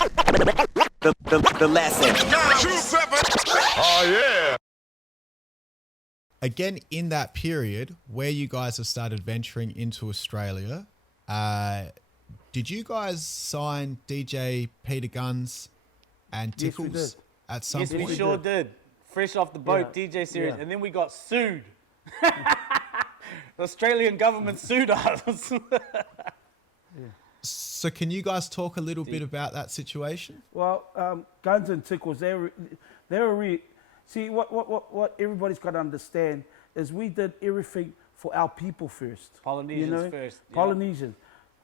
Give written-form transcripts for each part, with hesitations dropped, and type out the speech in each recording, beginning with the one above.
The lesson. Oh, yeah. Again, in that period where you guys have started venturing into Australia, did you guys sign DJ Peter Gunz and Tikelz at some point? Yes, we sure did. Fresh off the boat, DJ series, and then we got sued. The Australian government sued us. So can you guys talk a little bit about that situation? Well, Gunz and Tikelz, see, what everybody's got to understand is we did everything for our people first. Polynesians first. Yeah. Polynesians.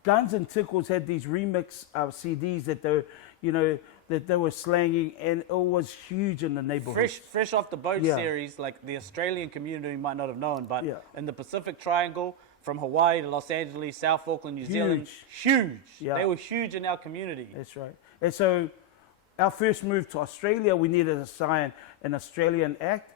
Gunz and Tikelz had these remix CDs that they were slanging, and it was huge in the neighborhood. Fresh off the boat series, like the Australian community might not have known, but in the Pacific Triangle, from Hawaii to Los Angeles, South Auckland, New Zealand, huge. Yeah. They were huge in our community. That's right. And so our first move to Australia, we needed to sign an Australian act.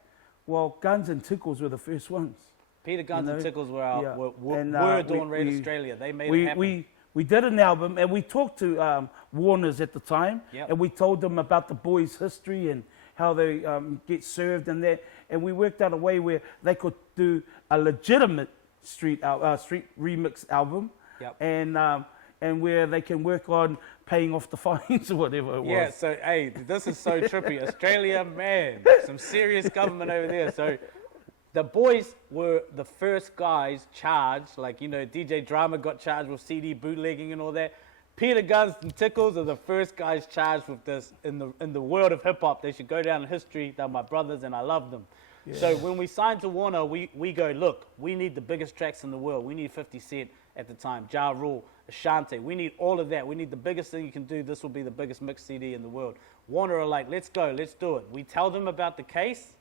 Well, Gunz and Tikelz were the first ones. Peter Gunz and Tikelz were Dawn Raid Australia. They made it happen. We did an album, and we talked to Warners at the time, and we told them about the boys' history and how they get served and that. And we worked out a way where they could do a legitimate street remix album, and where they can work on paying off the fines or whatever it was. Yeah, so, hey, this is so trippy. Australia, man, some serious government over there. So the boys were the first guys charged, like, DJ Drama got charged with CD bootlegging and all that. Peter Gunz and Tikelz are the first guys charged with this in the world of hip-hop. They should go down in history. They're my brothers, and I love them. Yeah. So when we signed to Warner, we go, look, we need the biggest tracks in the world. We need 50 Cent at the time, Ja Rule, Ashanti. We need all of that. We need the biggest thing you can do. This will be the biggest mix CD in the world. Warner are like, let's go, let's do it. We tell them about the case,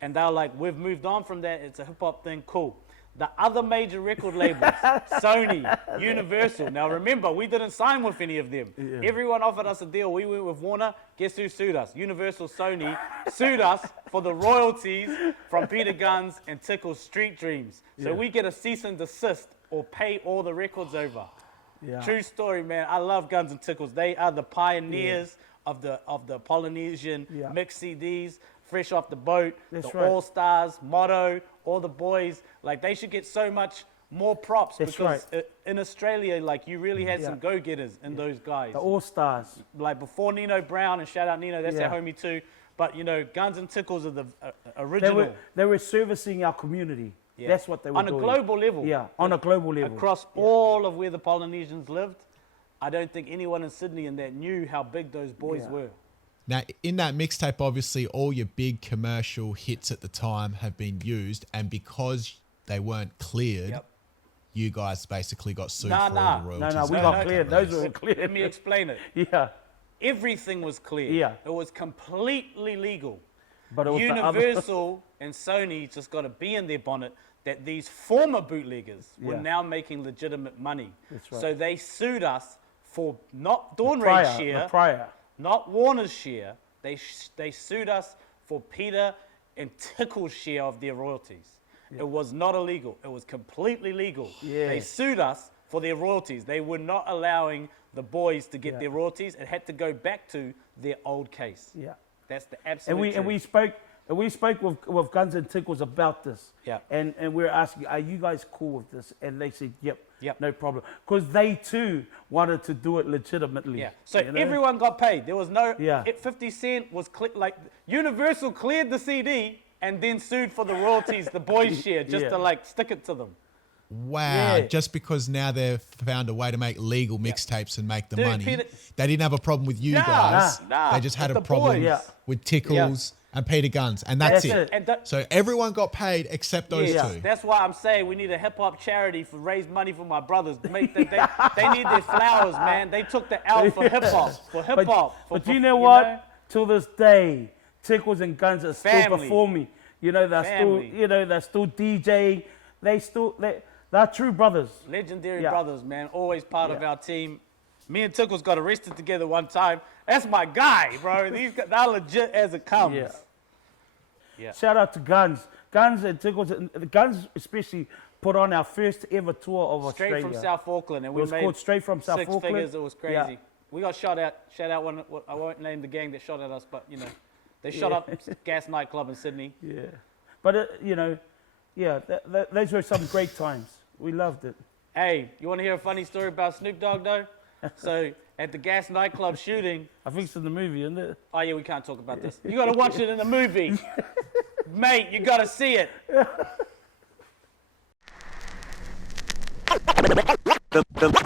and they're like, we've moved on from that. It's a hip-hop thing, cool. The other major record labels, Sony, Universal. Now remember, we didn't sign with any of them. Yeah. Everyone offered us a deal. We went with Warner. Guess who sued us? Universal, Sony sued us for the royalties from Peter Gunz and Tikelz Street Dreams. So we get a cease and desist or pay all the records over. Yeah. True story, man. I love Gunz and Tikelz. They are the pioneers of the Polynesian mix CDs. Fresh off the boat, All-Stars, Motto, all the boys, like they should get so much more props because in Australia, like you really had some go-getters in those guys. The All-Stars. Like before Nino Brown, and shout out Nino, that's our homie too. But Gunz and Tikelz are the original. They were servicing our community. Yeah. That's what they were doing. On a global level. Yeah, on a global level. Across all of where the Polynesians lived, I don't think anyone in Sydney and that knew how big those boys were. Now, in that mixtape, obviously, all your big commercial hits at the time have been used, and because they weren't cleared, you guys basically got sued for all the royalties. No, we got cleared. Those were cleared. Let me explain it. Yeah. Everything was cleared. Yeah. It was completely legal. But it was Universal and Sony just got to be in their bonnet that these former bootleggers were now making legitimate money. That's right. So they sued us for not Dawn Raid share. Not Warner's share. They sued us for Peter and Tikel's share of their royalties. Yeah. It was not illegal. It was completely legal. Yeah. They sued us for their royalties. They were not allowing the boys to get their royalties. It had to go back to their old case. Yeah, that's the absolute truth. And we spoke with Gunz and Tikelz about this. Yeah. And we were asking, are you guys cool with this? And they said, yep. No problem. Because they too wanted to do it legitimately. Yeah. So everyone got paid. There was no 50 Cent was like Universal cleared the CD and then sued for the royalties, the boys share, just to like stick it to them. Wow. Yeah. Just because now they've found a way to make legal mixtapes and make the money. They didn't have a problem with you guys. They just had a problem with Tikelz and Peter Gunz, and that's it. So everyone got paid except those two. That's why I'm saying we need a hip-hop charity for raise money for my brothers. They need their flowers, man. They took the L for hip-hop. But you know what? Till this day, Tikelz and Gunz are still performing. They're still DJing. They're true brothers. Legendary brothers, man. Always part of our team. Me and Tikelz got arrested together one time. That's my guy, bro. They're legit as it comes. Yeah. Shout out to Gunz. Gunz and Tikelz. Gunz especially put on our first ever tour of Australia. Straight from South Auckland. And we made Straight from South Auckland. 6 figures. It was crazy. We got shot at. Shout out one. I won't name the gang that shot at us, but you know, they shot up Gas nightclub in Sydney. Yeah, but you know, those were some great times. We loved it. Hey, you want to hear a funny story about Snoop Dogg though? So at the Gas nightclub shooting, I think it's in the movie, isn't it? Oh yeah, we can't talk about this. You got to watch it in the movie, mate. You got to see it.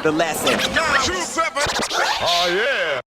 The last segment. 27. Oh yeah.